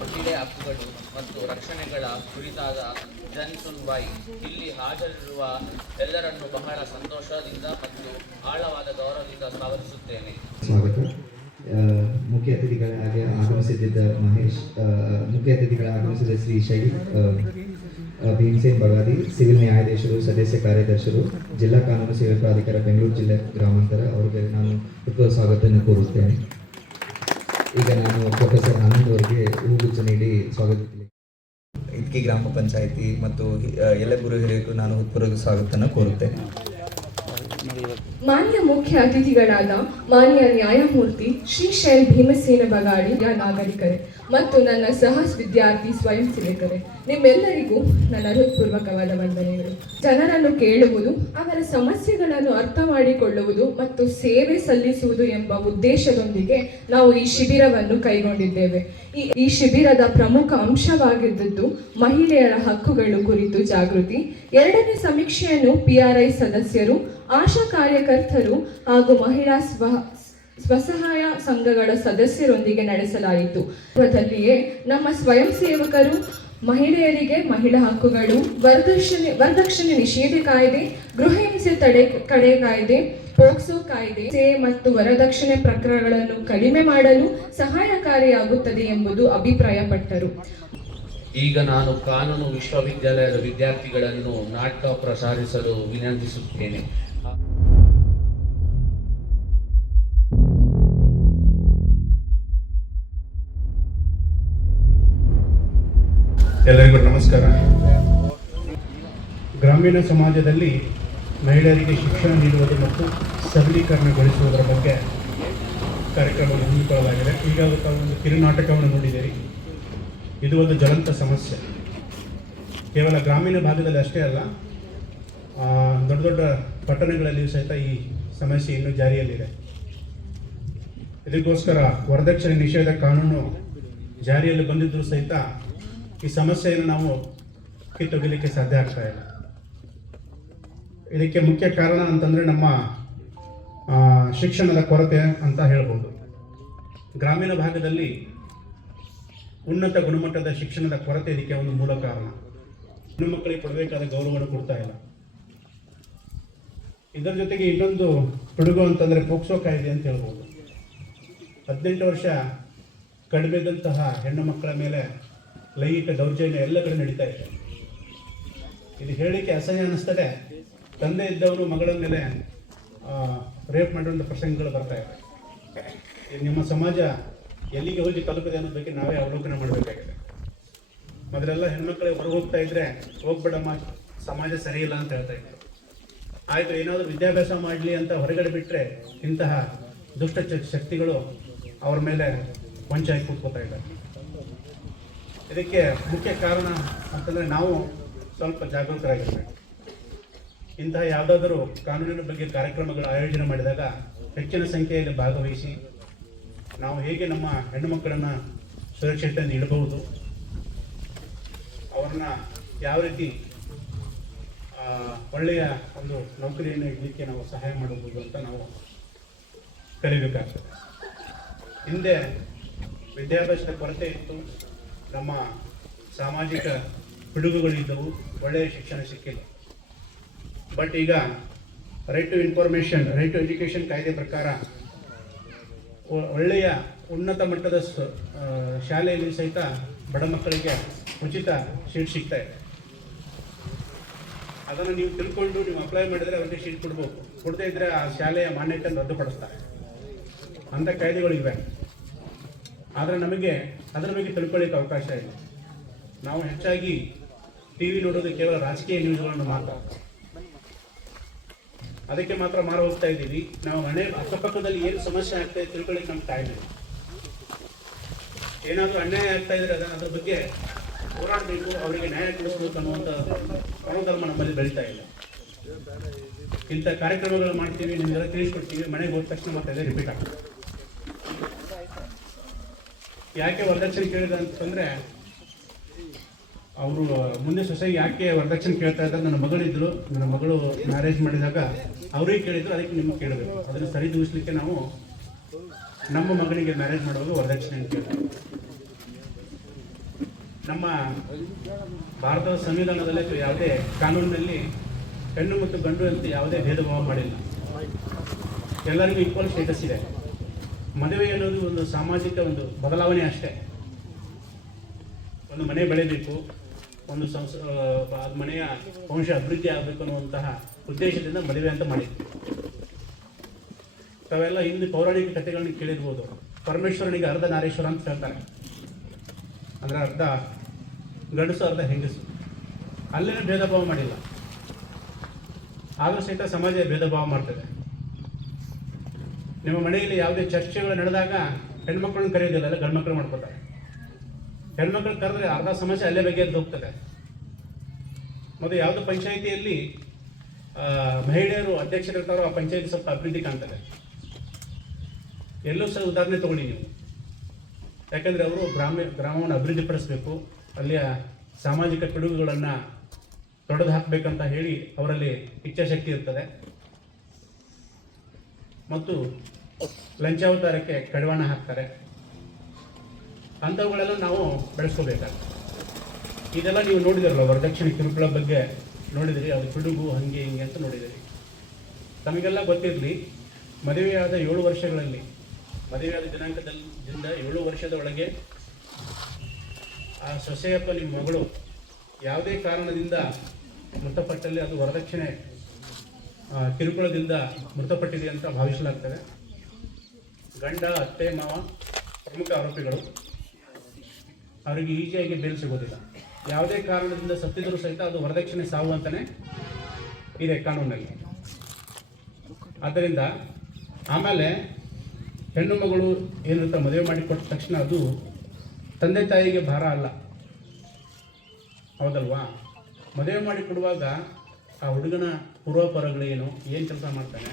ಮಹಿಳೆ ಹಕ್ಕುಗಳು ಮತ್ತು ರಕ್ಷಣೆಗಳ ಕುರಿತಾದ ಜನ್ ಸುನ್ವಾಯಿ ಇಲ್ಲಿ ಹಾಜರಿರುವ ಎಲ್ಲರನ್ನು ಬಹಳ ಸಂತೋಷದಿಂದ ಮತ್ತು ಆಳವಾದ ಗೌರವದಿಂದ ಸ್ವಾಗತಿಸುತ್ತೇನೆ. ಸ್ವಾಗತ. ಮುಖ್ಯ ಅತಿಥಿಗಳಾಗಿ ಆಗಮಿಸಿದ್ದ ಮುಖ್ಯ ಅತಿಥಿಗಳಾಗಿ ಆಗಮಿಸಿದ ಶ್ರೀ ಶಹೀದ್ ಭೀಮಸೇನ್ ಬಗಾದಿ, ಸಿವಿಲ್ ನ್ಯಾಯಾಧೀಶರು, ಸದಸ್ಯ ಕಾರ್ಯದರ್ಶಿಗಳು, ಜಿಲ್ಲಾ ಕಾನೂನು ಸೇವಾ ಪ್ರಾಧಿಕಾರ ಬೆಂಗಳೂರು ಜಿಲ್ಲೆ ಗ್ರಾಮಾಂತರ ಅವರಿಗೆ ನಾನು ಹೃದಯ ಸ್ವಾಗತವನ್ನು ಕೋರುತ್ತೇನೆ. ಈಗ ನಾನು ಪ್ರೊಫೆಸರ್ ಆನಂದ್ ಅವರಿಗೆ ಹೂಗುಚ್ಛ ನೀಡಿ ಸ್ವಾಗತಿಸಿದೆ. ಇಟ್ಕಿ ಗ್ರಾಮ ಪಂಚಾಯಿತಿ ಮತ್ತು ಎಲ್ಲ ಗುರು ಹಿರಿಯರಿಗೂ ನಾನು ಹೃತ್ಪೂರ್ವಕ ಸ್ವಾಗತವನ್ನು ಕೋರುತ್ತೇನೆ. ಮಾನ್ಯ ಮುಖ್ಯ ಅತಿಥಿಗಳಾದ ಮಾನ್ಯ ನ್ಯಾಯಮೂರ್ತಿ ಶ್ರೀ ಶೈಲ್ ಭೀಮಸೇನ ಬಗಾಡಿಯ ನಾಗರಿಕರೇ ಮತ್ತು ನನ್ನ ಸಹ ವಿದ್ಯಾರ್ಥಿ ಸ್ವಯಂ ಸೇವಕರೇ, ನಿಮ್ಮೆಲ್ಲರಿಗೂ ನನ್ನ ಹೃತ್ಪೂರ್ವಕವಾದ ವಂದನೆಗಳು. ಜನರನ್ನು ಕೇಳುವುದು, ಅವರ ಸಮಸ್ಯೆಗಳನ್ನು ಅರ್ಥ ಮಾಡಿಕೊಳ್ಳುವುದು ಮತ್ತು ಸೇವೆ ಸಲ್ಲಿಸುವುದು ಎಂಬ ಉದ್ದೇಶದೊಂದಿಗೆ ನಾವು ಈ ಶಿಬಿರವನ್ನು ಕೈಗೊಂಡಿದ್ದೇವೆ. ಈ ಶಿಬಿರದ ಪ್ರಮುಖ ಅಂಶವಾಗಿದ್ದು ಮಹಿಳೆಯರ ಹಕ್ಕುಗಳು ಕುರಿತು ಜಾಗೃತಿ. ಎರಡನೇ ಸಮೀಕ್ಷೆಯನ್ನು PRI ಸದಸ್ಯರು, ಆಶಾ ಕಾರ್ಯಕರ್ತರು ಹಾಗೂ ಮಹಿಳಾ ಸ್ವಸಹಾಯ ಸಂಘಗಳ ಸದಸ್ಯರೊಂದಿಗೆ ನಡೆಸಲಾಯಿತು. ಅದರಲ್ಲಿಯೇ ನಮ್ಮ ಸ್ವಯಂ ಸೇವಕರು ಮಹಿಳೆಯರಿಗೆ ಮಹಿಳಾ ಹಕ್ಕುಗಳು, ವರದಕ್ಷಿಣೆ ನಿಷೇಧ ಕಾಯ್ದೆ, ಗೃಹ ಹಿಂಸೆ ತಡೆ ಕಾಯ್ದೆ, ಪೋಕ್ಸೋ ಕಾಯ್ದೆ ಮತ್ತು ವರದಕ್ಷಿಣೆ ಪ್ರಕರಣಗಳನ್ನು ಕಡಿಮೆ ಮಾಡಲು ಸಹಾಯಕಾರಿಯಾಗುತ್ತದೆ ಎಂಬುದು ಅಭಿಪ್ರಾಯಪಟ್ಟರು. ಈಗ ನಾನು ಕಾನೂನು ವಿಶ್ವವಿದ್ಯಾಲಯದ ವಿದ್ಯಾರ್ಥಿಗಳನ್ನು ನಾಟಕ ಪ್ರಸಾರಿಸಲು ವಿನಂತಿಸುತ್ತೇನೆ. ಎಲ್ಲರಿಗೂ ನಮಸ್ಕಾರ. ಗ್ರಾಮೀಣ ಸಮಾಜದಲ್ಲಿ ಮಹಿಳೆಯರಿಗೆ ಶಿಕ್ಷಣ ನೀಡುವುದು ಮತ್ತು ಸಬಲೀಕರಣಗೊಳಿಸುವುದರ ಬಗ್ಗೆ ಕಾರ್ಯಕ್ರಮವನ್ನು ಹಮ್ಮಿಕೊಳ್ಳಲಾಗಿದೆ. ಈಗಾಗಲೇ ತಾವು ಒಂದು ಕಿರುನಾಟಕವನ್ನು ನೋಡಿದ್ದೀರಿ. ಇದು ಒಂದು ಜ್ವಲಂತ ಸಮಸ್ಯೆ. ಕೇವಲ ಗ್ರಾಮೀಣ ಭಾಗದಲ್ಲಿ ಅಷ್ಟೇ ಅಲ್ಲ, ದೊಡ್ಡ ದೊಡ್ಡ ಪಟ್ಟಣಗಳಲ್ಲಿಯೂ ಸಹಿತ ಈ ಸಮಸ್ಯೆ ಇನ್ನೂ ಜಾರಿಯಲ್ಲಿದೆ. ಇದಕ್ಕೋಸ್ಕರ ವರದಕ್ಷಿಣೆ ನಿಷೇಧ ಕಾನೂನು ಜಾರಿಯಲ್ಲಿ ಬಂದಿದ್ದರೂ ಸಹಿತ ಈ ಸಮಸ್ಯೆಯನ್ನು ನಾವು ಕಿತ್ತೊಗೆಯಲಿಕ್ಕೆ ಸಾಧ್ಯ ಆಗ್ತಾ ಇಲ್ಲ. ಇದಕ್ಕೆ ಮುಖ್ಯ ಕಾರಣ ಅಂತಂದರೆ ನಮ್ಮ ಶಿಕ್ಷಣದ ಕೊರತೆ ಅಂತ ಹೇಳ್ಬೋದು. ಗ್ರಾಮೀಣ ಭಾಗದಲ್ಲಿ ಉನ್ನತ ಗುಣಮಟ್ಟದ ಶಿಕ್ಷಣದ ಕೊರತೆ ಇದಕ್ಕೆ ಒಂದು ಮೂಲ ಕಾರಣ. ಹೆಣ್ಣು ಮಕ್ಕಳಿಗೆ ಕೊಡಬೇಕಾದ ಗೌರವವನ್ನು ಕೊಡ್ತಾ ಇಲ್ಲ. ಇದರ ಜೊತೆಗೆ ಇನ್ನೊಂದು ಪಿಡುಗು ಅಂತಂದರೆ ಪೋಕ್ಸೋ ಕಾಯ್ದೆ ಅಂತ ಹೇಳ್ಬೋದು. 18 ವರ್ಷ ಕಡಿಮೆದಂತಹ ಹೆಣ್ಣು ಮಕ್ಕಳ ಮೇಲೆ ಲೈಂಗಿಕ ದೌರ್ಜನ್ಯ ಎಲ್ಲ ಕಡೆ ನಡೀತಾ ಇದೆ. ಇದು ಹೇಳಲಿಕ್ಕೆ ಅಸಹ್ಯ ಅನ್ನಿಸ್ತದೆ. ತಂದೆ ಇದ್ದವರು ಮಗಳ ಮೇಲೆ ರೇಪ್ ಮಾಡುವಂಥ ಪ್ರಸಂಗಗಳು ಬರ್ತಾ ಇದೆ. ನಿಮ್ಮ ಸಮಾಜ ಎಲ್ಲಿಗೆ ಹೋಗಿ ತಲುಪಿದೆ ಅನ್ನೋದ್ರ ಬಗ್ಗೆ ನಾವೇ ಅವಲೋಕನ ಮಾಡಬೇಕಾಗಿದೆ. ಮೊದಲೆಲ್ಲ ಹೆಣ್ಮಕ್ಳಿಗೆ ಹೊರಗೆ ಹೋಗ್ತಾ ಇದ್ರೆ ಹೋಗ್ಬೇಡಮ್ಮ, ಸಮಾಜ ಸರಿಯಿಲ್ಲ ಅಂತ ಹೇಳ್ತಾ ಇದ್ರು. ಆಯಿತು, ಏನಾದರೂ ವಿದ್ಯಾಭ್ಯಾಸ ಮಾಡಲಿ ಅಂತ ಹೊರಗಡೆ ಬಿಟ್ಟರೆ ಇಂತಹ ದುಷ್ಟ ಶಕ್ತಿಗಳು ಅವ್ರ ಮೇಲೆ ವಂಚಾಗಿ ಕೂತ್ಕೋತಾ ಇದ್ದಾರೆ. ಇದಕ್ಕೆ ಮುಖ್ಯ ಕಾರಣ ಅಂತಂದರೆ ನಾವು ಸ್ವಲ್ಪ ಜಾಗೃತರಾಗಿರಬೇಕು. ಇಂತಹ ಯಾವುದಾದರೂ ಕಾನೂನಿನ ಬಗ್ಗೆ ಕಾರ್ಯಕ್ರಮಗಳ ಆಯೋಜನೆ ಮಾಡಿದಾಗ ಹೆಚ್ಚಿನ ಸಂಖ್ಯೆಯಲ್ಲಿ ಭಾಗವಹಿಸಿ ನಾವು ಹೇಗೆ ನಮ್ಮ ಹೆಣ್ಣು ಮಕ್ಕಳನ್ನು ಸುರಕ್ಷತೆಯನ್ನು ಇಡಬಹುದು, ಅವ್ರನ್ನ ಯಾವ ರೀತಿ ಒಳ್ಳೆಯ ಒಂದು ನೌಕರಿಯನ್ನು ಇಡಲಿಕ್ಕೆ ನಾವು ಸಹಾಯ ಮಾಡಬಹುದು ಅಂತ ನಾವು ಕಲಿಬೇಕಾಗ್ತದೆ. ಹಿಂದೆ ವಿದ್ಯಾಭ್ಯಾಸದ ಕೊರತೆ ಇತ್ತು, ನಮ್ಮ ಸಾಮಾಜಿಕ ಪಿಡುಗುಗಳಿದ್ದವು, ಒಳ್ಳೆಯ ಶಿಕ್ಷಣ ಸಿಕ್ಕಿಲ್ಲ. ಬಟ್ ಈಗ right to information, right to education ಕಾಯ್ದೆ ಪ್ರಕಾರ ಒಳ್ಳೆಯ ಉನ್ನತ ಮಟ್ಟದ ಶಾಲೆಯಲ್ಲಿ ಸಹಿತ ಬಡ ಮಕ್ಕಳಿಗೆ ಉಚಿತ ಶೀಟ್ ಸಿಗ್ತಾ ಇದೆ. ಅದನ್ನು ನೀವು ತಿಳ್ಕೊಂಡು ನೀವು ಅಪ್ಲೈ ಮಾಡಿದರೆ ಅವರಿಗೆ ಶೀಟ್ ಕೊಡ್ಬೋದು. ಕೊಡದೇ ಇದ್ದರೆ ಆ ಶಾಲೆಯ ಮಾನ್ಯತೆಯನ್ನು ರದ್ದುಪಡಿಸ್ತಾರೆ. ಅಂಥ ಕಾಯ್ದೆಗಳಿವೆ. ಆದರೆ ನಮಗೆ ಅದರ ಬಗ್ಗೆ ತಿಳ್ಕೊಳ್ಳಿಕ್ಕೆ ಅವಕಾಶ ಇಲ್ಲ. ನಾವು ಹೆಚ್ಚಾಗಿ TV ನೋಡೋದು ಕೇವಲ ರಾಜಕೀಯ ನ್ಯೂಸ್ಗಳನ್ನು ಮಾತ್ರ, ಅದಕ್ಕೆ ಮಾತ್ರ ಮಾರು ಹೋಗ್ತಾ ಇದ್ದೀವಿ. ನಾವು ಮನೆ ಅಕ್ಕಪಕ್ಕದಲ್ಲಿ ಏನು ಸಮಸ್ಯೆ ಆಗ್ತಾ ಇದೆ ತಿಳ್ಕೊಳ್ಳಿಕ್ಕೆ ನಮ್ಗೆ ಟೈಮ್ ಇಲ್ಲ. ಏನಾದರೂ ಅನ್ಯಾಯ ಆಗ್ತಾ ಇದ್ರೆ ಅದ್ರ ಬಗ್ಗೆ ಹೋರಾಡಬೇಕು, ಅವರಿಗೆ ನ್ಯಾಯ ಕೊಡಿಸ್ಬೇಕು ಅನ್ನುವಂಥ ಮನೋಧರ್ಮ ನಮ್ಮಲ್ಲಿ ಬೆಳೀತಾ ಇಲ್ಲ. ಇಂಥ ಕಾರ್ಯಕ್ರಮಗಳು ಮಾಡ್ತೀವಿ, ನಿಮಗೆಲ್ಲ ತಿಳಿಸ್ಕೊಡ್ತೀವಿ, ಮನೆಗೆ ಹೋದ ತಕ್ಷಣ ಮತ್ತೆ ಅದೇ ರಿಪೀಟ್ ಆಗ್ತದೆ. ಯಾಕೆ ವರದಕ್ಷಿಣೆ ಕೇಳಿದ ಅಂತಂದರೆ, ಅವರು ಮುಂದೆ ಸೊಸೆಗೆ ಯಾಕೆ ವರದಕ್ಷಿಣೆ ಕೇಳ್ತಾ ಇದ್ದಾರೆ, ನನ್ನ ಮಗಳು ಮ್ಯಾರೇಜ್ ಮಾಡಿದಾಗ ಅವರಿಗೆ ಕೇಳಿದ್ರು, ಅದಕ್ಕೆ ನಿಮಗೆ ಕೇಳಬೇಕು. ಅದನ್ನು ಸರಿದೂಗಿಸ್ಲಿಕ್ಕೆ ನಾವು ನಮ್ಮ ಮಗನಿಗೆ ಮ್ಯಾರೇಜ್ ಮಾಡುವಾಗ ವರದಕ್ಷಿಣೆ ಅಂತ ಕೇಳ್ತೀವಿ. ನಮ್ಮ ಭಾರತದ ಸಂವಿಧಾನದಲ್ಲಿ ಅಥವಾ ಯಾವುದೇ ಕಾನೂನಿನಲ್ಲಿ ಹೆಣ್ಣು ಮತ್ತು ಗಂಡು ಅಂತ ಯಾವುದೇ ಭೇದ ಭಾವ ಮಾಡಿಲ್ಲ. ಎಲ್ಲರಿಗೂ ಈಕ್ವಲ್ ಸ್ಟೇಟಸ್ ಇದೆ. ಮದುವೆ ಅನ್ನೋದು ಒಂದು ಸಾಮಾಜಿಕ ಒಂದು ಬದಲಾವಣೆ ಅಷ್ಟೇ. ಒಂದು ಮನೆ ಬೆಳೆಯಬೇಕು, ಒಂದು ಮನೆಯ ವಂಶ ಅಭಿವೃದ್ಧಿ ಆಗಬೇಕು ಅನ್ನುವಂತಹ ಉದ್ದೇಶದಿಂದ ಮದುವೆ ಅಂತ ಮಾಡಿದ್ವಿ. ತಾವೆಲ್ಲ ಹಿಂದೆ ಪೌರಾಣಿಕ ಕಥೆಗಳನ್ನ ಕೇಳಿರ್ಬೋದು. ಪರಮೇಶ್ವರನಿಗೆ ಅರ್ಧ ನಾರೀಶ್ವರ ಅಂತ ಹೇಳ್ತಾರೆ, ಅಂದರೆ ಅರ್ಧ ಗಂಡಸು ಅರ್ಧ ಹೆಂಗಸು. ಅಲ್ಲೇನೂ ಭೇದ ಭಾವ ಮಾಡಿಲ್ಲ. ಆದರೂ ಸಹಿತ ಸಮಾಜ ಭೇದ ಭಾವ ಮಾಡ್ತದೆ. ನಿಮ್ಮ ಮನೆಯಲ್ಲಿ ಯಾವುದೇ ಚರ್ಚೆಗಳು ನಡೆದಾಗ ಹೆಣ್ಮಕ್ಳನ್ನ ಕರೆಯೋದಿಲ್ಲ, ಎಲ್ಲ ಗಂಡು ಮಕ್ಕಳು ಮಾಡ್ಕೋತಾರೆ. ಹೆಣ್ಮಕ್ಳು ಕರೆದ್ರೆ ಅರ್ಧ ಸಮಸ್ಯೆ ಅಲ್ಲೇ ಬಗೆಹರಿದು ಹೋಗ್ತದೆ. ಮತ್ತು ಯಾವುದೋ ಪಂಚಾಯಿತಿಯಲ್ಲಿ ಮಹಿಳೆಯರು ಅಧ್ಯಕ್ಷರಿರ್ತಾರೋ ಆ ಪಂಚಾಯಿತಿ ಸ್ವಲ್ಪ ಅಭಿವೃದ್ಧಿ ಕಾಣ್ತದೆ. ಎಲ್ಲೂ ಸಹ ಉದಾಹರಣೆ ತಗೊಳ್ಳಿ ನೀವು. ಯಾಕಂದರೆ ಅವರು ಗ್ರಾಮವನ್ನು ಅಭಿವೃದ್ಧಿಪಡಿಸಬೇಕು, ಅಲ್ಲಿಯ ಸಾಮಾಜಿಕ ಪಿಡುಗುಗಳನ್ನು ತೊಡೆದು ಹಾಕಬೇಕಂತ ಹೇಳಿ ಅವರಲ್ಲಿ ಇಚ್ಛಾಶಕ್ತಿ ಇರ್ತದೆ. ಮತ್ತು ಲಂಚಾವತಾರಕ್ಕೆ ಕಡಿವಾಣ ಹಾಕ್ತಾರೆ. ಅಂಥವುಗಳೆಲ್ಲ ನಾವು ಬೆಳೆಸ್ಕೋಬೇಕಾಗ್ತದೆ. ಇದೆಲ್ಲ ನೀವು ನೋಡಿದಿರಲ್ಲ, ವರದಕ್ಷಿಣೆ ಕಿರುಕುಳ ಬಗ್ಗೆ ನೋಡಿದಿರಿ, ಅದು ಪಿಡುಗು ಹಂಗೆ ಹಿಂಗೆ ಅಂತ ನೋಡಿದಿರಿ. ತಮಗೆಲ್ಲ ಗೊತ್ತಿರಲಿ, ಮದುವೆಯಾದ 7 ವರ್ಷಗಳಲ್ಲಿ, ಮದುವೆಯಾದ ದಿನಾಂಕದಿಂದ 7 ವರ್ಷದ ಒಳಗೆ ಆ ಸೊಸೆಯಪ್ಪ ನಿಮ್ಮ ಮಗಳು ಯಾವುದೇ ಕಾರಣದಿಂದ ಮೃತಪಟ್ಟಲ್ಲಿ ಅದು ವರದಕ್ಷಿಣೆ ಕಿರುಕುಳದಿಂದ ಮೃತಪಟ್ಟಿದೆ ಅಂತ ಭಾವಿಸಲಾಗ್ತದೆ. ಗಂಡ, ಅತ್ತೆ, ಮಾವ ಪ್ರಮುಖ ಆರೋಪಿಗಳು. ಅವರಿಗೆ ಈಸಿಯಾಗಿ ಬೇಲ್ ಸಿಗೋದಿಲ್ಲ. ಯಾವುದೇ ಕಾರಣದಿಂದ ಸತ್ತಿದ್ರೂ ಸಹಿತ ಅದು ವರದಕ್ಷಿಣೆ ಸಾವು ಅಂತಲೇ ಇದೆ ಕಾನೂನಲ್ಲಿ. ಆದ್ದರಿಂದ ಆಮೇಲೆ ಹೆಣ್ಣು ಮಗಳು ಏನಿರುತ್ತೆ ಮದುವೆ ಮಾಡಿಕೊಟ್ಟ ತಕ್ಷಣ ಅದು ತಂದೆ ತಾಯಿಗೆ ಭಾರ ಅಲ್ಲ, ಹೌದಲ್ವಾ? ಮದುವೆ ಮಾಡಿ ಕೊಡುವಾಗ ಆ ಹುಡುಗನ ಪೂರ್ವಾಪರಗಳೇನು, ಏನು ಕೆಲಸ ಮಾಡ್ತಾನೆ,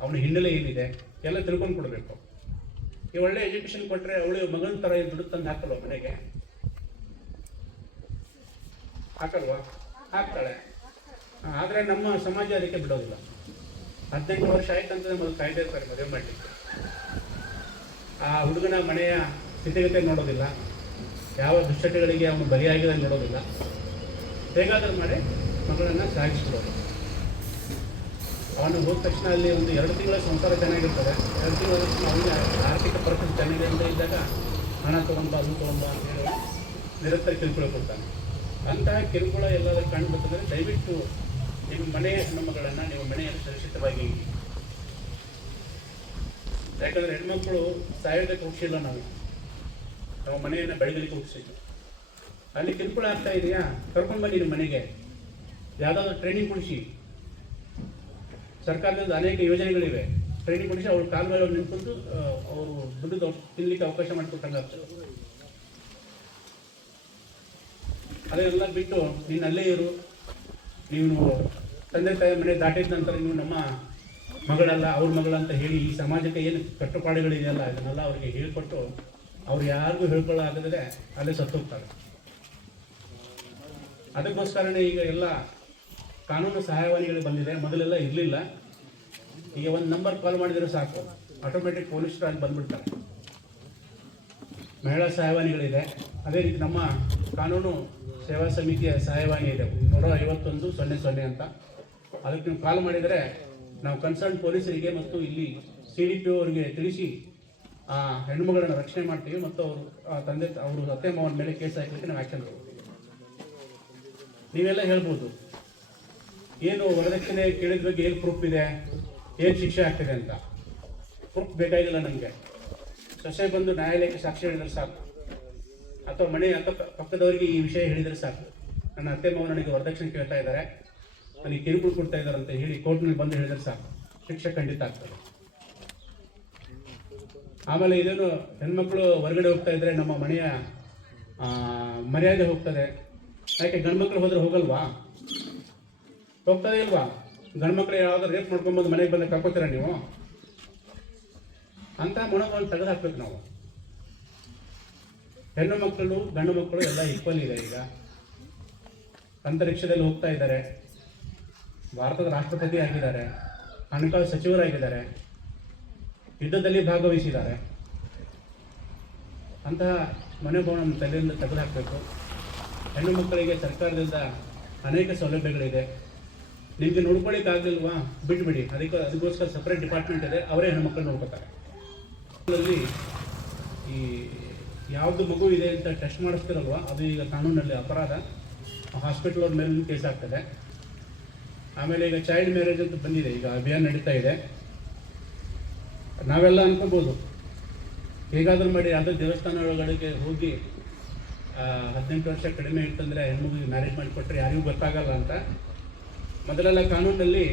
ಅವನ ಹಿನ್ನೆಲೆ ಏನಿದೆ ಎಲ್ಲ ತಿಳ್ಕೊಂಡು ಕೊಡಬೇಕು. ಈ ಒಳ್ಳೆ ಎಜುಕೇಷನ್ ಕೊಟ್ಟರೆ ಅವಳು ಮಗನ ಥರ ಏನು ದುಡ್ಡು ತಂದು ಹಾಕಲ್ವ ಮನೆಗೆ? ಹಾಕಲ್ವಾ? ಹಾಕ್ತಾಳೆ. ಆದರೆ ನಮ್ಮ ಸಮಾಜ ಅದಕ್ಕೆ ಬಿಡೋದಿಲ್ಲ. 18 ವರ್ಷ ಆಯ್ತು ಅಂತಂದರೆ ಮೊದಲು ಕಾಯ್ದೆ ಇರ್ತಾರೆ ಮದುವೆ ಮಾಡಲಿಕ್ಕೆ. ಆ ಹುಡುಗನ ಮನೆಯ ಸ್ಥಿತಿಗತಿ ನೋಡೋದಿಲ್ಲ, ಯಾವ ದುಶ್ಚಟಗಳಿಗೆ ಅವನು ಬಲಿಯಾಗಿದೆ ನೋಡೋದಿಲ್ಲ. ಹೇಗಾದರೂ ಮಾಡಿ ಮಗಳನ್ನು ಸಾಗಿಸ್ಬಿಡೋದು. ಅವನು ಹೋದ ತಕ್ಷಣ ಅಲ್ಲಿ ಒಂದು 2 ತಿಂಗಳ ಸಂಸಾರ ಚೆನ್ನಾಗಿರ್ತದೆ. 2 ತಿಂಗಳ ಅವನಿಗೆ ಆರ್ಥಿಕ ಪರಿಸ್ಥಿತಿ ಚೆನ್ನಾಗಿದೆ ಇದ್ದಾಗ ಹಣ ತೊಗೊಂಬ, ಅದು ತೊಗೊಂಬ ಅಂತ ಹೇಳಿ ನಿರಂತರ ಕಿರುಕುಳ ಕೊಡ್ತಾನೆ. ಅಂತಹ ಕಿರುಕುಳ ಎಲ್ಲಾದರೂ ಕಾಣಬೇಕಂದ್ರೆ ದಯವಿಟ್ಟು ನಿಮ್ಮ ಮನೆಯ ಹೆಣ್ಣುಮಗಳನ್ನು ನಿಮ್ಮ ಮನೆಯನ್ನು ಸುರಕ್ಷಿತವಾಗಿ. ಯಾಕಂದರೆ ಹೆಣ್ಮಕ್ಳು ಸಾಯೋದಕ್ಕೆ ಹುಟ್ಟಿಸಿಲ್ಲ, ನಾವು ಮನೆಯನ್ನು ಬೆಳಗಲಿಕ್ಕೆ ಹುಟ್ಟಿಸಿದ್ದು. ಅಲ್ಲಿ ಕಿರುಕುಳ ಆಗ್ತಾ ಇದೆಯಾ, ಕರ್ಕೊಂಡು ಬನ್ನಿ ನಿಮ್ಮ ಮನೆಗೆ, ಯಾವುದಾದ್ರೂ ಟ್ರೈನಿಂಗ್ ಕೊಡಿಸಿ. ಸರ್ಕಾರದಿಂದ ಅನೇಕ ಯೋಜನೆಗಳಿವೆ. ಟ್ರೈನಿಂಗ್ ಕೊಡಿಸಿ ಅವ್ರ ಕಾಲ ಮೇಲೆ ನಿಂತ್ಕೊಂಡು ಅವರು ದುಡ್ಡು ತಿನ್ನಲಿಕ್ಕೆ ಅವಕಾಶ ಮಾಡಿಕೊಟ್ಟಂಗಾಗ್ತದೆ. ಅದನ್ನೆಲ್ಲ ಬಿಟ್ಟು ನೀನು ಅಲ್ಲೇ ಇರು, ನೀನು ತಂದೆ ತಾಯಿ ಮನೆ ದಾಟಿದ ನಂತರ ನೀವು ನಮ್ಮ ಮಗಳಲ್ಲ ಅವ್ರ ಮಗಳಂತ ಹೇಳಿ ಈ ಸಮಾಜಕ್ಕೆ ಏನು ಕಟ್ಟುಪಾಡುಗಳಿದೆಯಲ್ಲ ಇದನ್ನೆಲ್ಲ ಅವ್ರಿಗೆ ಹೇಳಿಕೊಟ್ಟು ಅವ್ರು ಯಾರಿಗೂ ಹೇಳ್ಕೊಳ್ಳಾಗದೇ ಅಲ್ಲೇ ಸತ್ತೋಗ್ತಾರೆ. ಅದಕ್ಕೋಸ್ಕರನೇ ಈಗ ಎಲ್ಲ ಕಾನೂನು ಸಹಾಯವಾಣಿಗಳು ಬಂದಿದೆ. ಮೊದಲೆಲ್ಲ ಇರಲಿಲ್ಲ. ಈಗ ಒಂದು ನಂಬರ್ ಕಾಲ್ ಮಾಡಿದರೆ ಸಾಕು, ಆಟೋಮೆಟಿಕ್ ಪೊಲೀಸರು ಅಲ್ಲಿ ಬಂದುಬಿಡ್ತಾರೆ. ಮಹಿಳಾ ಸಹಾಯವಾಣಿಗಳಿದೆ. ಅದೇ ರೀತಿ ನಮ್ಮ ಕಾನೂನು ಸೇವಾ ಸಮಿತಿಯ ಸಹಾಯವಾಣಿ ಇದೆ 15100 ಅಂತ. ಅದಕ್ಕೆ ನೀವು ಕಾಲ್ ಮಾಡಿದರೆ ನಾವು ಕನ್ಸರ್ನ್ ಪೊಲೀಸರಿಗೆ ಮತ್ತು ಇಲ್ಲಿ CDPO ಅವರಿಗೆ ತಿಳಿಸಿ ಆ ಹೆಣ್ಣುಮಗಳನ್ನು ರಕ್ಷಣೆ ಮಾಡ್ತೀವಿ ಮತ್ತು ಅವರು ಅತ್ತೆ ಮಾವನ ಮೇಲೆ ಕೇಸ್ ಹಾಕಲಿಕ್ಕೆ ನಾವು ಆ್ಯಕ್ಷನ್ ತಗೋತೀವಿ. ನೀವೆಲ್ಲ ಹೇಳ್ಬೋದು, ಏನು ವರದಕ್ಷಿಣೆ ಕೇಳಿದ ಬಗ್ಗೆ ಏನು ಪ್ರೂಫ್ ಇದೆ, ಏನು ಶಿಕ್ಷೆ ಆಗ್ತಿದೆ ಅಂತ. ಪ್ರೂಫ್ ಬೇಕಾಗಿಲ್ಲ ನಮಗೆ. ಸೊಸೆ ಬಂದು ನ್ಯಾಯಾಲಯಕ್ಕೆ ಸಾಕ್ಷಿ ಹೇಳಿದರೆ ಸಾಕು, ಅಥವಾ ಮನೆ ಪಕ್ಕದವರಿಗೆ ಈ ವಿಷಯ ಹೇಳಿದರೆ ಸಾಕು, ನನ್ನ ಅತ್ತೆ ಮಾವ ನನಗೆ ವರದಕ್ಷಿಣೆ ಕೇಳ್ತಾ ಇದ್ದಾರೆ, ನನಗೆ ಕಿರುಕುಳ ಕೊಡ್ತಾ ಇದ್ದಾರೆ ಅಂತ ಹೇಳಿ ಕೋರ್ಟ್ನಲ್ಲಿ ಬಂದು ಹೇಳಿದರೆ ಸಾಕು, ಶಿಕ್ಷೆ ಖಂಡಿತ ಆಗ್ತದೆ. ಆಮೇಲೆ ಇದೇನು ಹೆಣ್ಮಕ್ಳು ಹೊರಗಡೆ ಹೋಗ್ತಾ ಇದ್ರೆ ನಮ್ಮ ಮನೆಯ ಮರ್ಯಾದೆ ಹೋಗ್ತದೆ. ಯಾಕೆ ಗಂಡ್ಮಕ್ಳು ಹೋದ್ರೆ ಹೋಗಲ್ವಾ? ಹೋಗ್ತದೆ ಇಲ್ವಾ? ಗಂಡ್ಮಕ್ಳು ಯಾವ್ದಾದ್ರು ರೇಪ್ ಮಾಡ್ಕೊಂಡ್ಬಂದು ಮನೆಗೆ ಬಂದು ಕರ್ಕೋತೀರ ನೀವು? ಅಂತ ಮನೋಭಾವನೆ ತೆಗೆದು ಹಾಕ್ಬೇಕು ನಾವು. ಹೆಣ್ಣು ಮಕ್ಕಳು ಗಂಡು ಮಕ್ಕಳು ಎಲ್ಲ ಈಕ್ವಲ್ ಇದೆ. ಈಗ ಅಂತರಿಕ್ಷದಲ್ಲಿ ಹೋಗ್ತಾ ಇದ್ದಾರೆ, ಭಾರತದ ರಾಷ್ಟ್ರಪತಿ ಆಗಿದ್ದಾರೆ, ಹಣಕಾಸು ಸಚಿವರಾಗಿದ್ದಾರೆ, ಯುದ್ಧದಲ್ಲಿ ಭಾಗವಹಿಸಿದ್ದಾರೆ. ಅಂತಹ ಮನೋಭಾವ ನಮ್ಮ ತಲೆಯಿಂದ ತೆಗೆದುಹಾಕಬೇಕು. ಹೆಣ್ಣು ಮಕ್ಕಳಿಗೆ ಸರ್ಕಾರದಿಂದ ಅನೇಕ ಸೌಲಭ್ಯಗಳಿದೆ. ನಿಮಗೆ ನೋಡ್ಕೊಳ್ಳಿಕ್ಕಾಗಲಿಲ್ವಾ ಬಿಟ್ಬಿಡಿ, ಅದಕ್ಕೋಸ್ಕರ ಸಪ್ರೇಟ್ ಡಿಪಾರ್ಟ್ಮೆಂಟ್ ಇದೆ, ಅವರೇ ಹೆಣ್ಣುಮಕ್ಕಳು ನೋಡ್ಕೋತಾರೆ. ಅದರಲ್ಲಿ ಈ ಯಾವುದು ಮಗು ಇದೆ ಅಂತ ಟೆಸ್ಟ್ ಮಾಡಿಸ್ತಿರಲ್ವ, ಅದು ಈಗ ಕಾನೂನಲ್ಲಿ ಅಪರಾಧ, ಹಾಸ್ಪಿಟಲ್ ಅವ್ರ ಮೇಲೆ ಕೇಸ್ ಆಗ್ತದೆ. ಆಮೇಲೆ ಈಗ ಚೈಲ್ಡ್ ಮ್ಯಾರೇಜ್ ಅಂತ ಬಂದಿದೆ, ಈಗ ಅಭಿಯಾನ ನಡೀತಾ ಇದೆ. ನಾವೆಲ್ಲ ಅನ್ಕೋಬೋದು ಹೇಗಾದ್ರೂ ಮಾಡಿ ಯಾವುದೋ ದೇವಸ್ಥಾನ ಒಳಗಡೆಗೆ ಹೋಗಿ 18 ವರ್ಷ ಕಡಿಮೆ ಇತ್ತಂದರೆ ಹೆಣ್ಮಗುಗೆ ಮ್ಯಾರೇಜ್ ಮಾಡಿಕೊಟ್ರೆ ಯಾರಿಗೂ ಗೊತ್ತಾಗಲ್ಲ ಅಂತ. ಮೊದಲೆಲ್ಲ ಕಾನೂನಲ್ಲಿ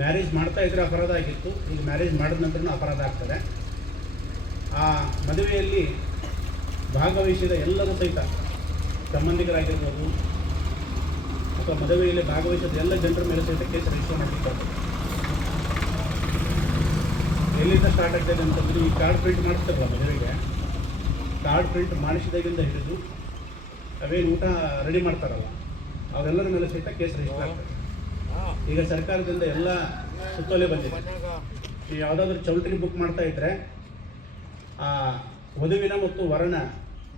ಮ್ಯಾರೇಜ್ ಮಾಡ್ತಾ ಇದ್ರೆ ಅಪರಾಧ ಆಗಿತ್ತು, ಈಗ ಮ್ಯಾರೇಜ್ ಮಾಡಿದ ನಂತರನೂ ಅಪರಾಧ ಆಗ್ತದೆ. ಆ ಮದುವೆಯಲ್ಲಿ ಭಾಗವಹಿಸಿದ ಎಲ್ಲರೂ ಸಹಿತ ಸಂಬಂಧಿಕರಾಗಿರ್ಬೋದು ಅಥವಾ ಮದುವೆಯಲ್ಲಿ ಭಾಗವಹಿಸಿದ ಎಲ್ಲ ಜನರ ಮೇಲೆ ಸಹಿತ ಕೇಸ್ ರಿಜಿಸ್ಟರ್ ಮಾಡಲಿಕ್ಕಾಗ್ತದೆ. ಎಲ್ಲಿಂದ ಸ್ಟಾರ್ಟ್ ಆಗ್ತದೆ ಅಂತಂದರೆ, ಈ ಕಾರ್ಡ್ ಪ್ರಿಂಟ್ ಮಾಡಿಸ್ತಾರಲ್ಲ ಮದುವೆಗೆ, ಕಾರ್ಡ್ ಪ್ರಿಂಟ್ ಮಾಡಿಸಿದಾಗಿಂದ ಹಿಡಿದು ಅವೇನು ಊಟ ರೆಡಿ ಮಾಡ್ತಾರಲ್ಲ ಅವರೆಲ್ಲರ ಮೇಲೆ ಸಹಿತ ಕೇಸ್ ರಿಜಿಸ್ಟರ್ ಆಗ್ತದೆ. ಈಗ ಸರ್ಕಾರದಿಂದ ಎಲ್ಲ ಸುತ್ತೋಲೆ ಬಂದಿದೆ. ನೀವು ಯಾವುದಾದ್ರೂ ಚೌಲ್ಟ್ರಿ ಬುಕ್ ಮಾಡ್ತಾ ಇದ್ದರೆ ಆ ವಧುವಿನ ಮತ್ತು ವರನ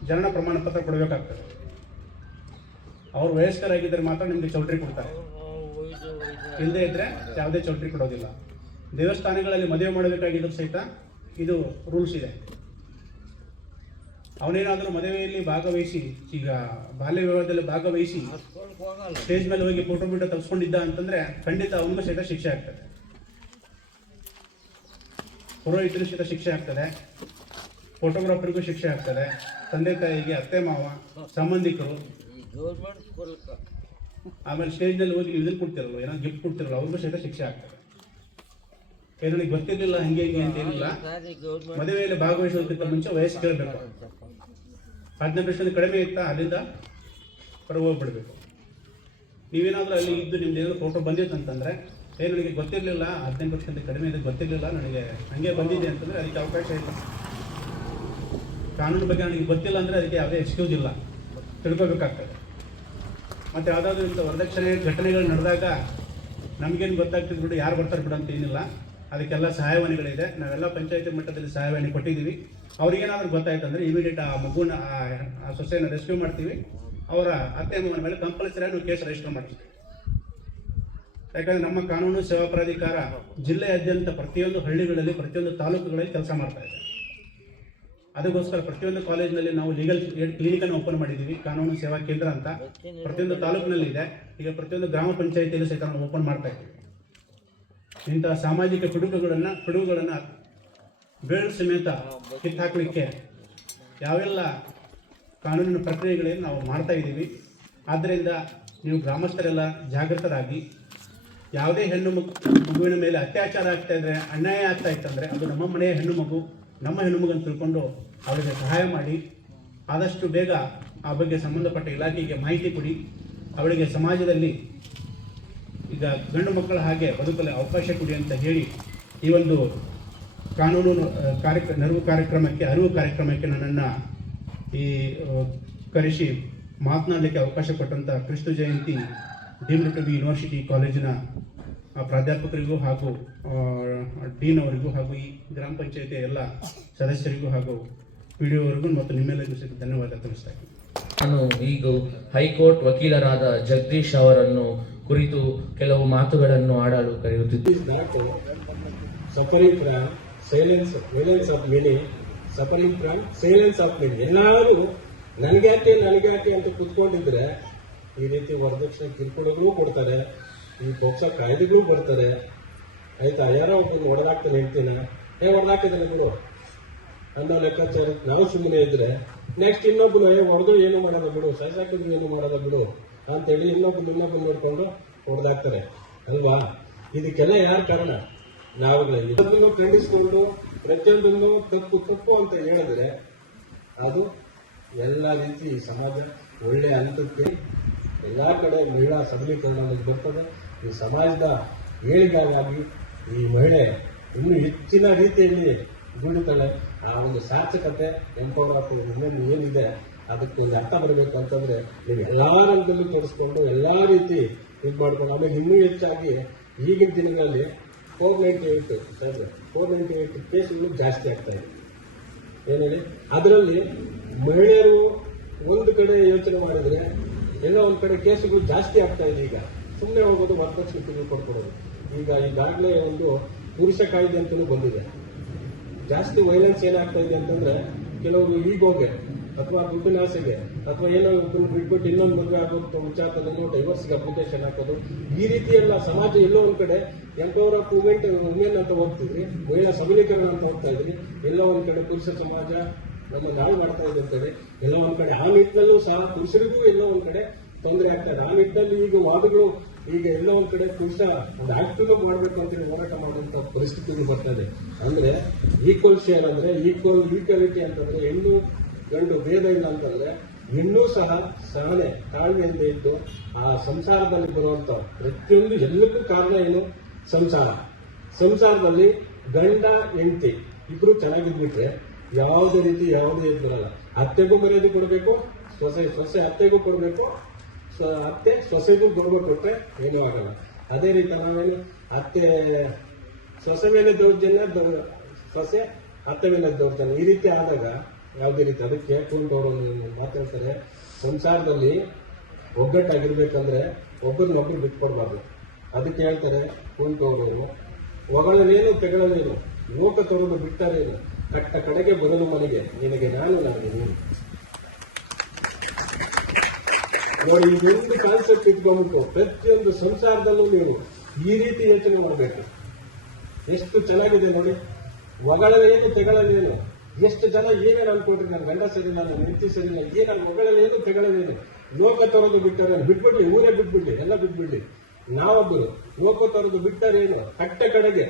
ಜನನ ಪ್ರಮಾಣ ಪತ್ರ ಕೊಡಬೇಕಾಗ್ತದೆ. ಅವ್ರು ವಯಸ್ಕರಾಗಿದ್ದರೆ ಮಾತ್ರ ನಿಮಗೆ ಚೌಲ್ಟ್ರಿ ಕೊಡ್ತಾರೆ, ಇಲ್ಲದೇ ಇದ್ದರೆ ಯಾವುದೇ ಚೌಲ್ಟ್ರಿ ಕೊಡೋದಿಲ್ಲ. ದೇವಸ್ಥಾನಗಳಲ್ಲಿ ಮದುವೆ ಮಾಡಬೇಕಾಗಿದ್ದರೂ ಸಹಿತ ಇದು ರೂಲ್ಸ್ ಇದೆ. ಅವನೇನಾದರೂ ಮದುವೆಯಲ್ಲಿ ಭಾಗವಹಿಸಿ, ಈಗ ಬಾಲ್ಯ ವಿವಾಹದಲ್ಲಿ ಭಾಗವಹಿಸಿ ಸ್ಟೇಜ್ ಮೇಲೆ ಹೋಗಿ ಫೋಟೋ ಬಿಟ್ಟು ತಪ್ಪಿಸ್ಕೊಂಡಿದ್ದ ಅಂತಂದರೆ ಖಂಡಿತ ಅವನಿಗೂ ಸಹಿತ ಶಿಕ್ಷೆ ಆಗ್ತದೆ. ಪುರೋಹಿತರಿಗೂ ಸಹಿತ ಶಿಕ್ಷೆ ಆಗ್ತದೆ, ಫೋಟೋಗ್ರಾಫರ್ಗೂ ಶಿಕ್ಷೆ ಆಗ್ತದೆ, ತಂದೆ ತಾಯಿಗೆ, ಅತ್ತೆ ಮಾವ, ಸಂಬಂಧಿಕರು, ಆಮೇಲೆ ಸ್ಟೇಜ್ನಲ್ಲಿ ಹೋಗಿ ಇದನ್ನು ಕೊಡ್ತಿರಲ್ಲ, ಏನೋ ಗಿಫ್ಟ್ ಕೊಡ್ತಿರಲ್ಲ, ಅವ್ರಿಗೂ ಸಹಿತ ಶಿಕ್ಷೆ ಆಗ್ತದೆ. ನನಗೆ ಗೊತ್ತಿರಲಿಲ್ಲ ಹಂಗೆ ಅಂತ ಏನಿಲ್ಲ. ಮದುವೆಯಲ್ಲಿ ಭಾಗವಹಿಸೋದಕ್ಕಿಂತ ಮುಂಚೆ ವಯಸ್ಸು ಕೇಳಬೇಕು. 18 ವರ್ಷದ ಕಡಿಮೆ ಇತ್ತಾ ಅಲ್ಲಿಂದ ಹೊರಗೆ ಹೋಗ್ಬಿಡ್ಬೇಕು. ನೀವೇನಾದರೂ ಅಲ್ಲಿ ಇದ್ದು ನಿಮ್ದು ಏನಾದರೂ ಫೋಟೋ ಬಂದಿತ್ತು ಅಂತಂದರೆ, ನನಗೆ ಗೊತ್ತಿರಲಿಲ್ಲ, 18 ವರ್ಷದಿಂದ ಕಡಿಮೆ ಇದೆ ಗೊತ್ತಿರಲಿಲ್ಲ, ನನಗೆ ಹಾಗೆ ಬಂದಿದೆ ಅಂತಂದರೆ ಅದಕ್ಕೆ ಅವಕಾಶ ಇಲ್ಲ. ಕಾನೂನು ಬಗ್ಗೆ ನನಗೆ ಗೊತ್ತಿಲ್ಲ ಅಂದರೆ ಅದಕ್ಕೆ ಯಾವುದೇ ಎಕ್ಸ್ಕ್ಯೂಸ್ ಇಲ್ಲ, ತಿಳ್ಕೊಬೇಕಾಗ್ತದೆ. ಮತ್ತು ಯಾವುದಾದ್ರೂ ಇಂಥ ವರದಕ್ಷಿಣೆ ಘಟನೆಗಳು ನಡೆದಾಗ ನಮಗೇನು ಗೊತ್ತಾಗ್ತದೆ ಬಿಡು, ಯಾರು ಬರ್ತಾರೆ ಬಿಡು ಅಂತ ಏನಿಲ್ಲ. ಅದಕ್ಕೆಲ್ಲ ಸಹಾಯವಾಣಿಗಳಿದೆ. ನಾವೆಲ್ಲ ಪಂಚಾಯತಿ ಮಟ್ಟದಲ್ಲಿ ಸಹಾಯವಾಣಿ ಕೊಟ್ಟಿದ್ದೀವಿ. ಅವ್ರಿಗೇನಾದ್ರೂ ಗೊತ್ತಾಯ್ತು ಅಂದರೆ ಇಮಿಡಿಯೇಟ್ ಆ ಮಗುನ ಆ ಸೊಸೆಯನ್ನು ರೆಸ್ಕ್ಯೂ ಮಾಡ್ತೀವಿ. ಅವರ ಅತ್ತೆ ಮಗನ ಮೇಲೆ ಕಂಪಲ್ಸರಿ ನಾವು ಕೇಸ್ ರಿಜಿಸ್ಟರ್ ಮಾಡ್ತೀವಿ. ಯಾಕಂದರೆ ನಮ್ಮ ಕಾನೂನು ಸೇವಾ ಪ್ರಾಧಿಕಾರ ಜಿಲ್ಲೆಯಾದ್ಯಂತ ಪ್ರತಿಯೊಂದು ಹಳ್ಳಿಗಳಲ್ಲಿ, ಪ್ರತಿಯೊಂದು ತಾಲೂಕುಗಳಲ್ಲಿ ಕೆಲಸ ಮಾಡ್ತಾ ಇದೆ. ಅದಕ್ಕೋಸ್ಕರ ಪ್ರತಿಯೊಂದು ಕಾಲೇಜಿನಲ್ಲಿ ನಾವು ಲೀಗಲ್ ಕ್ಲಿನಿಕನ್ನು ಓಪನ್ ಮಾಡಿದ್ದೀವಿ, ಕಾನೂನು ಸೇವಾ ಕೇಂದ್ರ ಅಂತ. ಪ್ರತಿಯೊಂದು ತಾಲೂಕಿನಲ್ಲಿ ಇದೆ. ಈಗ ಪ್ರತಿಯೊಂದು ಗ್ರಾಮ ಪಂಚಾಯಿತಿಯಲ್ಲಿ ಸಹಿತ ನಾವು ಓಪನ್ ಮಾಡ್ತಾ ಇದ್ದೀವಿ. ಇಂಥ ಸಾಮಾಜಿಕ ಪಿಡುಗುಗಳನ್ನು ಬೇಳು ಸಮೇತ ಕಿತ್ತಾಕಲಿಕ್ಕೆ ಯಾವೆಲ್ಲ ಕಾನೂನಿನ ಪ್ರಕ್ರಿಯೆಗಳನ್ನು ನಾವು ಮಾಡ್ತಾ ಇದ್ದೀವಿ. ಆದ್ದರಿಂದ ನೀವು ಗ್ರಾಮಸ್ಥರೆಲ್ಲ ಜಾಗೃತರಾಗಿ, ಯಾವುದೇ ಮಗುವಿನ ಮೇಲೆ ಅತ್ಯಾಚಾರ ಆಗ್ತಾ ಇದ್ದರೆ, ಅನ್ಯಾಯ ಆಗ್ತಾ ಇತ್ತಂದರೆ ಅದು ನಮ್ಮ ಮನೆಯ ನಮ್ಮ ಹೆಣ್ಣು ಮಗು ಅಂತ ತಿಳ್ಕೊಂಡು ಅವರಿಗೆ ಸಹಾಯ ಮಾಡಿ, ಆದಷ್ಟು ಬೇಗ ಆ ಬಗ್ಗೆ ಸಂಬಂಧಪಟ್ಟ ಇಲಾಖೆಗೆ ಮಾಹಿತಿ ಕೊಡಿ. ಅವಳಿಗೆ ಸಮಾಜದಲ್ಲಿ ಈಗ ಗಂಡು ಮಕ್ಕಳ ಹಾಗೆ ಬದುಕಲು ಅವಕಾಶ ಕೊಡಿ ಅಂತ ಹೇಳಿ ಈ ಒಂದು ಕಾನೂನು ಅರಿವು ಕಾರ್ಯಕ್ರಮಕ್ಕೆ ನನ್ನನ್ನು ಕರೆಸಿ ಮಾತನಾಡಲಿಕ್ಕೆ ಅವಕಾಶ ಕೊಟ್ಟಂಥ ಕ್ರಿಸ್ತು ಜಯಂತಿ ಡೀಮ್ಡ್ ಟು ಬಿ ಯೂನಿವರ್ಸಿಟಿ ಕಾಲೇಜಿನ ಪ್ರಾಧ್ಯಾಪಕರಿಗೂ ಹಾಗೂ ಡೀನ್ ಅವರಿಗೂ ಹಾಗೂ ಈ ಗ್ರಾಮ ಪಂಚಾಯತಿಯ ಎಲ್ಲ ಸದಸ್ಯರಿಗೂ ಹಾಗೂ PDO ಅವರಿಗೂ ಮತ್ತು ನಿಮ್ಮೆಲ್ಲರಿಗೂ ಸಹಿತ ಧನ್ಯವಾದ ತಿಳಿಸ್ತಾ ಇದ್ದೀನಿ. ನಾನು ಈಗ ಹೈಕೋರ್ಟ್ ವಕೀಲರಾದ ಜಗದೀಶ್ ಅವರನ್ನು ಕುರಿತು ಕೆಲವು ಮಾತುಗಳನ್ನು ಆಡಲು ಕರೆಯುತ್ತಿದ್ದೇನೆ. Suffering from violence of many, suffering from silence of many. ಎಲ್ಲರೂ ನನಗ್ಯಾಕೆ ಅಂತ ಕುತ್ಕೊಂಡಿದ್ರೆ ಈ ರೀತಿ ವರದಕ್ಷಿಣೆ ಕಿರುಕುಳಗಳು ಕೊಡ್ತಾರೆ, ಈ ಪೋಕ್ಸೋ ಕಾಯ್ದೆಗಳು ಬರ್ತಾರೆ. ಆಯ್ತಾ, ಯಾರೋ ಒಬ್ಬರು ಹೊಡೆದಾಕ್ತಾನೆ ಹೇಳ್ತೀನ, ಹೊಡೆದಾಕಿದ್ದಾನೆ ಬಿಡು ಅನ್ನೋ ಲೆಕ್ಕಾಚಾರ ನಾವು ಸುಮ್ಮನೆ ಇದ್ರೆ ನೆಕ್ಸ್ಟ್ ಇನ್ನೊಬ್ಬರು ಹೊಡೆದು ಏನು ಮಾಡೋದು ಬಿಡು, ಸಾಕಿದ್ರು ಏನು ಮಾಡೋದು ಬಿಡು ಅಂತೇಳಿ ಇನ್ನೊಬ್ಬರು ನೋಡ್ಕೊಂಡು ಹೊಡೆದಾಕ್ತಾರೆ ಅಲ್ವಾ. ಇದಕ್ಕೆಲ್ಲ ಯಾರು ಕಾರಣ? ನಾವುಗಳೇ. ಇದನ್ನು ಖಂಡಿಸಿಕೊಂಡು ಪ್ರತಿಯೊಂದನ್ನು ತಪ್ಪು ಅಂತ ಹೇಳಿದ್ರೆ ಅದು ಎಲ್ಲ ರೀತಿ ಸಮಾಜ ಒಳ್ಳೆ ಹಂತಕ್ಕೆ ಎಲ್ಲ ಕಡೆ ಮಹಿಳಾ ಸಬಲೀಕರಣ ಅನ್ನೋದು ಬರ್ತದೆ. ಈ ಸಮಾಜದ ಏಳಿಗೆಗಾಗಿ ಈ ಮಹಿಳೆ ಇನ್ನೂ ಹೆಚ್ಚಿನ ರೀತಿಯಲ್ಲಿ ದುಡಿತಾಳೆ. ಆ ಒಂದು ಸಾರ್ಥಕತೆ ಎಂಪವರ್ ಆಫ್ ವುಮೆನ್ ಏನಿದೆ ಅದಕ್ಕೆ ಒಂದು ಅರ್ಥ ಬರಬೇಕು ಅಂತಂದ್ರೆ ನೀವು ಎಲ್ಲಾ ರಂಗದಲ್ಲೂ ತೋರಿಸ್ಕೊಂಡು ಎಲ್ಲಾ ರೀತಿ ಇದು ಮಾಡ್ಕೊಂಡು, ಆಮೇಲೆ ಇನ್ನೂ ಹೆಚ್ಚಾಗಿ ಈಗಿನ ದಿನಗಳಲ್ಲಿ 498 ಕೇಸ್ಗಳು ಜಾಸ್ತಿ ಆಗ್ತಾ ಇದೆ. ಏನ್ ಹೇಳಿ, ಅದರಲ್ಲಿ ಮಹಿಳೆಯರು ಒಂದು ಕಡೆ ಯೋಚನೆ ಮಾಡಿದ್ರೆ ಎಲ್ಲ ಒಂದ್ ಕಡೆ ಕೇಸುಗಳು ಜಾಸ್ತಿ ಆಗ್ತಾ ಇದೆ. ಈಗ ಸುಮ್ಮನೆ ಹೋಗೋದು ವರದಕ್ಷಿಣೆ ತಿರುಗಿ ಕೊಡ್ಕೊಡೋದು. ಈಗಾಗಲೇ ಒಂದು ಪುರುಷ ಕಾಯ್ದೆ ಅಂತಲೂ ಬಂದಿದೆ. ಜಾಸ್ತಿ ವೈಲೆನ್ಸ್ ಏನಾಗ್ತಾ ಇದೆ ಅಂತಂದ್ರೆ ಕೆಲವರು ಈಗೋಗೆ ಅಥವಾ ದುಡ್ಡಿನ ಆಸೆಗೆ ಅಥವಾ ಏನೋ ಒಬ್ಬರು ಬಿಟ್ಬಿಟ್ಟು ಇನ್ನೊಂದು ಮದುವೆ ಆಗೋದು ವಿಚಾರದಲ್ಲಿ ಡೈವರ್ಸ್ಗೆ ಅಪ್ಲಿಕೇಶನ್ ಹಾಕೋದು, ಈ ರೀತಿ ಎಲ್ಲ ಸಮಾಜ ಎಲ್ಲೋ ಒಂದ್ ಕಡೆ ಎಂಟವರ್ ಆಫ್ ವುಮೆನ್ ಅಂತ ಹೋಗ್ತಿದ್ರಿ, ಮಹಿಳಾ ಸಬಲೀಕರಣ ಅಂತ ಹೋಗ್ತಾ ಇದ್ರಿ. ಎಲ್ಲ ಒಂದ್ ಕಡೆ ಪುರುಷ ಸಮಾಜ ನಮ್ಮ ನಾಳೆ ಮಾಡ್ತಾ ಇದೆ ಅಂತೇಳಿ ಎಲ್ಲ ಒಂದ್ ಕಡೆ ಆ ನಿಟ್ಟಿನಲ್ಲೂ ಸಹ ಪುರುಷರಿಗೂ ಎಲ್ಲೋ ಒಂದ್ ಕಡೆ ತೊಂದರೆ ಆಗ್ತಾ ಇದೆ. ಆ ನಿಟ್ಟಿನಲ್ಲಿ ಈಗ ವಾದಗಳು ಈಗ ಎಲ್ಲ ಒಂದ್ ಕಡೆ ಪುರುಷ ಒಂದು ಆಕ್ಟಿವ್ ಮಾಡ್ಬೇಕು ಅಂತೇಳಿ ಹೋರಾಟ ಮಾಡುವಂತ ಪರಿಸ್ಥಿತಿ ಬರ್ತಾ ಇದೆ. ಅಂದ್ರೆ ಈಕ್ವಲ್ ಶೇರ್ ಅಂದ್ರೆ ಈಕ್ವಾಲಿಟಿ ಅಂತಂದ್ರೆ ಹೆಣ್ಣು ಗಂಡು ಭೇದ ಇಲ್ಲ ಅಂತಂದ್ರೆ ಇನ್ನೂ ಸಹ ಸಹನೆ ತಾಳ್ಮೆಯಿಂದ ಇದ್ದು ಆ ಸಂಸಾರದಲ್ಲಿ ಬರುವಂತ ಪ್ರತಿಯೊಂದು ಎಲ್ಲಕ್ಕೂ ಕಾರಣ ಏನು? ಸಂಸಾರದಲ್ಲಿ ಗಂಡ ಹೆಂಡತಿ ಇಬ್ರು ಚೆನ್ನಾಗಿದ್ಬಿಟ್ರೆ ಯಾವುದೇ ರೀತಿ ಯಾವುದೇ ಇದು ಬರಲ್ಲ. ಅತ್ತೆಗೂ ಮರ್ಯಾದೆ ಕೊಡಬೇಕು, ಸೊಸೆ ಅತ್ತೆಗೂ ಕೊಡಬೇಕು, ಅತ್ತೆ ಸೊಸೆಗೂ ಗೌರವ ಕೊಟ್ಟರೆ ಏನೂ ಆಗಲ್ಲ. ಅದೇ ರೀತಿ ನಾವೇನು ಅತ್ತೆ ಸೊಸೆ ಮೇಲೆ ದೌರ್ಜನ್ಯ, ಸೊಸೆ ಅತ್ತೆ ಮೇಲೆ ದೌರ್ಜನ್ಯ, ಈ ರೀತಿ ಆದಾಗ ಯಾವುದೇ ರೀತಿ ಅದಕ್ಕೆ ಕುಂಟವರು ಮಾತಾಡ್ತಾರೆ. ಸಂಸಾರದಲ್ಲಿ ಒಗ್ಗಟ್ಟಾಗಿರ್ಬೇಕಂದ್ರೆ ಒಬ್ಬರನ್ನೊಬ್ಬರು ಬಿಟ್ಕೊಡ್ಬಾರ್ದು. ಅದಕ್ಕೆ ಹೇಳ್ತಾರೆ ಕುಂಟವರು, ಹೊಗಳಲೇನು ತೆಗಳಲೇನು, ಲೋಕ ತೊರೆದು ಬಿಟ್ಟರೇನು, ಕಟ್ಟ ಕಡೆಗೆ ಬರಲು ಮನೆಗೆ, ನಿನಗೆ ನಾನು ನನಗೆ ನೀನು. ನೋಡಿ, ಇದೊಂದು ಕಾನ್ಸೆಪ್ಟ್ ಇಟ್ಕೊಂಡ್ಬಿಟ್ಟು ಪ್ರತಿಯೊಂದು ಸಂಸಾರದಲ್ಲೂ ನೀವು ಈ ರೀತಿ ಯೋಚನೆ ಮಾಡಬೇಕು. ಎಷ್ಟು ಚೆನ್ನಾಗಿದೆ ನೋಡಿ. ಹೊಗಳಲೇನು ತೆಗಳಲೇನು, ಎಷ್ಟು ಜನ ಏನೇನು ಅನ್ಕೊಟ್ರಿ, ನನ್ನ ಗಂಡ ಸರಿ, ನನ್ನ ಹೆಂಡತಿ ಸರಿ, ಏನಾದ್ರು ಹೊಗಳಲೇನು ತೆಗಳಲೇನು, ಲೋಕ ತೊರೆದು ಬಿಟ್ಟರೆ ಬಿಟ್ಬಿಡ್ಲಿ, ಊರೇ ಬಿಟ್ಬಿಡ್ಲಿ, ಎಲ್ಲ ಬಿಟ್ಬಿಡ್ಲಿ. ನಾವೊಬ್ಬರು ಲೋಕ ತೊರೆದು ಬಿಟ್ಟರೇನು, ಕಟ್ಟ ಕಡೆಗೆ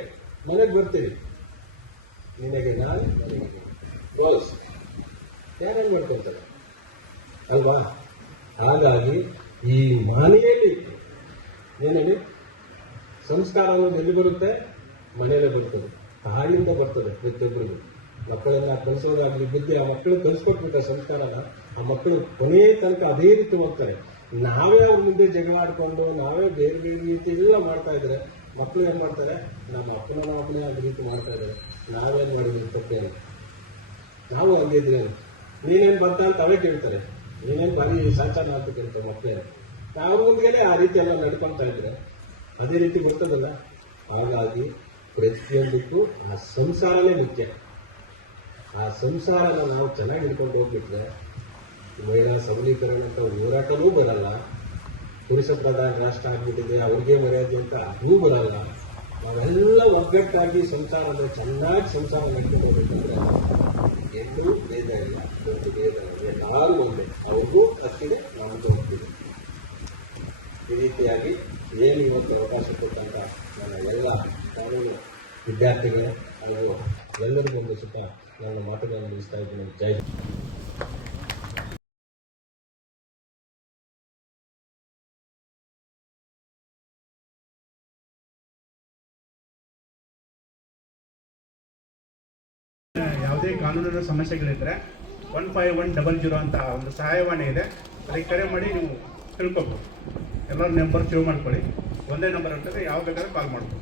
ಮನೆಗೆ ಬರ್ತೀವಿ, ನಿನಗೆ ನಾನು ಬಾಸ್ ಯಾರು ಮಾಡ್ಕೊಳ್ತಾರೆ ಅಲ್ವಾ? ಹಾಗಾಗಿ ಈ ಮನೆಯಲ್ಲಿ ಏನೇಳಿ ಸಂಸ್ಕಾರ ಅನ್ನೋದು ಎಲ್ಲಿ ಬರುತ್ತೆ? ಮನೆಯಲ್ಲೇ ಬರ್ತದೆ, ತಾಯಿಯಿಂದ ಬರ್ತದೆ. ಪ್ರತಿಯೊಬ್ಬರಿಗೂ ಮಕ್ಕಳನ್ನ ಕಲಿಸೋದಾಗ್ಲಿ, ಬುದ್ಧಿ ಆ ಮಕ್ಕಳು ಕಲಿಸ್ಕೊಟ್ಬಿಟ್ರೆ ಸಂಸ್ಕಾರನ, ಆ ಮಕ್ಕಳು ಕೊನೆಯ ತನಕ ಅದೇ ರೀತಿ ಹೋಗ್ತಾರೆ. ನಾವೇ ಅವ್ರ ಮುಂದೆ ಜಗಳ ಆಡ್ಕೊಂಡು ನಾವೇ ಬೇರೆ ಬೇರೆ ರೀತಿ ಎಲ್ಲ ಮಾಡ್ತಾ ಇದ್ರೆ ಮಕ್ಕಳು ಏನ್ ಮಾಡ್ತಾರೆ? ನಮ್ಮ ಅಪ್ಪನೇ ಅದೇ ರೀತಿ ಮಾಡ್ತಾ ಇದ್ದಾರೆ. ನಾವೇನ್ ಮಾಡಿದ್ವಿ ತಪ್ಪೇನು? ನಾವು ಹಂಗಿದ್ರೆ ನೀನೇನ್ ಬರ್ತಾ ಅಂತ ಅವೇ ಕೇಳ್ತಾರೆ, ನೀನೇನ್ ಬಾರಿ ಸಾಚಾರ ಅಂತ ಕೇಳ್ತಾರೆ ಮಕ್ಕಳೇ. ಅವ್ರ ಮುಂದೆನೆ ಆ ರೀತಿ ಎಲ್ಲ ನಡ್ಕೊಳ್ತಾ ಇದ್ರೆ ಅದೇ ರೀತಿ ಬರ್ತದಲ್ಲ. ಹಾಗಾಗಿ ಪ್ರತಿಯೊಂದಕ್ಕೂ ಆ ಸಂಸಾರನೇ ಮುಖ್ಯ. ಆ ಸಂಸಾರನ ನಾವು ಚೆನ್ನಾಗಿ ಹಿಡ್ಕೊಂಡು ಹೋಗ್ಬಿಟ್ರೆ ಮಹಿಳಾ ಸಬಲೀಕರಣ ಅಂತ ಹೋರಾಟವೂ ಬರಲ್ಲ. ಪುರುಷ ಪ್ರಧಾನ ರಾಷ್ಟ್ರ ಆಗ್ಬಿಟ್ಟಿದೆ, ಅವ್ರಿಗೆ ಮರ್ಯಾದೆ ಅಂತ ಅದೂ ಬರಲ್ಲ. ನಾವೆಲ್ಲ ಒಗ್ಗಟ್ಟಾಗಿ ಸಂಸಾರ ಅಂದ್ರೆ ಚೆನ್ನಾಗಿ ಸಂಸಾರ ನಡ್ಕೊಂಡು ಹೋಗ್ಬೇಕಂದ್ರೆ ಎಲ್ಲೂ ಭೇದ ಇಲ್ಲ, ಒಂದು ಭೇದ ಇಲ್ಲ, ಎಲ್ಲರೂ ಒಂದೇ. ಅವ್ರಿಗೂ ಹತ್ತಿದೆ, ನಮಗೂ ಹತ್ತಿದೆ. ಈ ರೀತಿಯಾಗಿ ಏನು ಇವತ್ತು ಅವಕಾಶ ಕೊಟ್ಟಂತ ನನ್ನ ಎಲ್ಲ ಕಾನೂನು ವಿದ್ಯಾರ್ಥಿಗಳೇ ಹಾಗೂ ಎಲ್ಲರಿಗೂ ಒಂದು ಸುತ್ತ ನನ್ನ ಮಾತುಗಳನ್ನು ಮುಗಿಸ್ತಾ ಇದ್ದೀನಿ. ಜೈ ಯಾವುದೇ ಕಾನೂನಿನ ಸಮಸ್ಯೆಗಳಿದ್ರೆ 15100 ಅಂತ ಒಂದು ಸಹಾಯವಾಣಿ ಇದೆ, ಅದಕ್ಕೆ ಕರೆ ಮಾಡಿ ನೀವು ತಿಳ್ಕೊಬೋದು. ಎಲ್ಲರ ನಂಬರ್ ಸೇವ್ ಮಾಡ್ಕೊಳ್ಳಿ, ಒಂದೇ ನಂಬರ್ ಇರ್ತದೆ, ಯಾವ ಬೇಕಾದ್ರೆ ಕಾಲ್ ಮಾಡ್ಬೋದು.